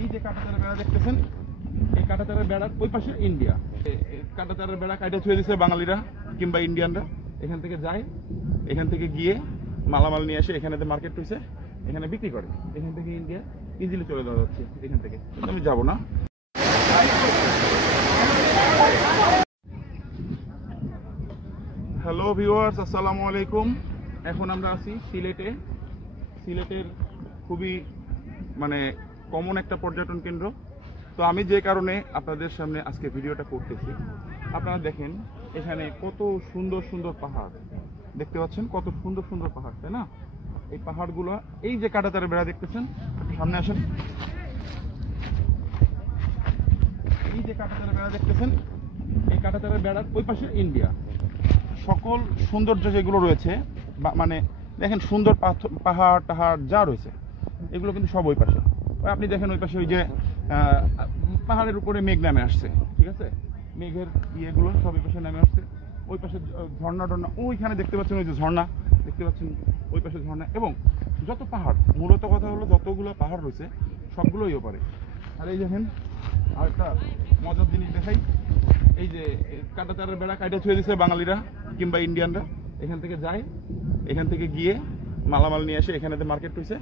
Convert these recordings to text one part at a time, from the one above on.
এই যে কাঁটাতারের বেড়া দেখতেছেন, এই কাঁটাতারের বেড়ার ওই পাশে ইন্ডিয়া। কাঁটাতারের বেড়া কাইটা ছুঁয়ে দিচ্ছে বাঙালিরা কিংবা ইন্ডিয়ানরা। এখান থেকে যায়, এখান থেকে গিয়ে মালামাল নিয়ে আসে, এখানে মার্কেট হয়েছে, এখানে বিক্রি করে। এখান থেকে ইন্ডিয়া ইজিলি চলে যাওয়া যাচ্ছে এখান থেকে। আমি যাবো না। হ্যালো ভিউয়ার্স, আসসালামু আলাইকুম। এখন আমরা আছি সিলেটে। সিলেটের খুবই কমন একটা পর্যটন কেন্দ্র। তো আমি যে কারণে আপনাদের সামনে আজকে ভিডিওটা করতেছি, আপনারা দেখেন এখানে কত সুন্দর সুন্দর পাহাড় দেখতে পাচ্ছেন, কত সুন্দর সুন্দর পাহাড়, তাই না? এই পাহাড়গুলো, এই যে কাঁটাতারের বেড়া দেখতেছেন, সামনে আসেন। এই যে কাঁটাতারের বেড়া দেখতেছেন, এই কাঁটাতারের বেড়ার ওই পাশে ইন্ডিয়া। সকল সৌন্দর্য যেগুলো রয়েছে, দেখেন সুন্দর পাহাড় টাহাড় যা রয়েছে, এগুলো কিন্তু সব ওই পাশে। আপনি দেখেন ওই পাশে ওই যে পাহাড়ের উপরে মেঘ নামে আসছে, ঠিক আছে? মেঘের ইয়েগুলো সব ওই পাশে নামে আসছে। ওই পাশে ঝর্ণা টর্ণা ওইখানে দেখতে পাচ্ছেন, ওই যে ঝর্ণা দেখতে পাচ্ছেন, ওই পাশে ঝর্ণা। এবং যত পাহাড়, মূলত কথা হলো যতগুলো পাহাড় রয়েছে সবগুলোই ওপারে। আর এই দেখেন আরেকটা মজার জিনিস দেখাই, এই যে কাঁটাতারের বেড়া কাইটা ছুঁয়ে দিচ্ছে বাঙালিরা কিংবা ইন্ডিয়ানরা। এখান থেকে যায়, এখান থেকে গিয়ে মালামাল নিয়ে আসে, এখানে মার্কেট হয়েছে,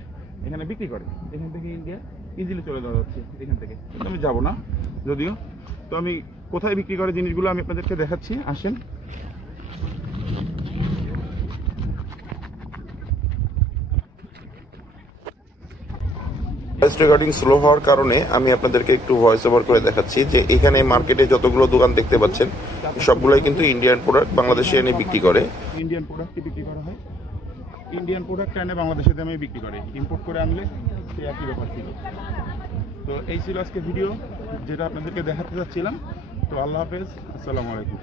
এখানে বিক্রি করে। এখান থেকে ইন্ডিয়া ইজিলি চলে যাওয়া যাচ্ছে এখান থেকে। আমি যাবো না যদিও। তো আমি কোথায় বিক্রি করে জিনিসগুলো আমি আপনাদেরকে দেখাচ্ছি, আসেন। ভয়েস রেকর্ডিং স্লো হওয়ার কারণে আমি আপনাদেরকে একটু ভয়েস ওভার করে দেখাচ্ছি যে এখানে মার্কেটে যতগুলো দোকান দেখতে পাচ্ছেন সবগুলোই কিন্তু ইন্ডিয়ান প্রোডাক্ট বাংলাদেশে এনে বিক্রি করে। ইন্ডিয়ান প্রোডাক্টই বিক্রি করা হয়। ইন্ডিয়ান প্রোডাক্ট এনে বাংলাদেশের দামে বিক্রি করে, ইম্পোর্ট করে আনলে সে একই ব্যাপার ছিল। তো এই ছিল আজকে ভিডিও, যেটা আপনাদেরকে দেখাতে চাচ্ছিলাম। তো আল্লাহ হাফেজ, আসসালামু আলাইকুম।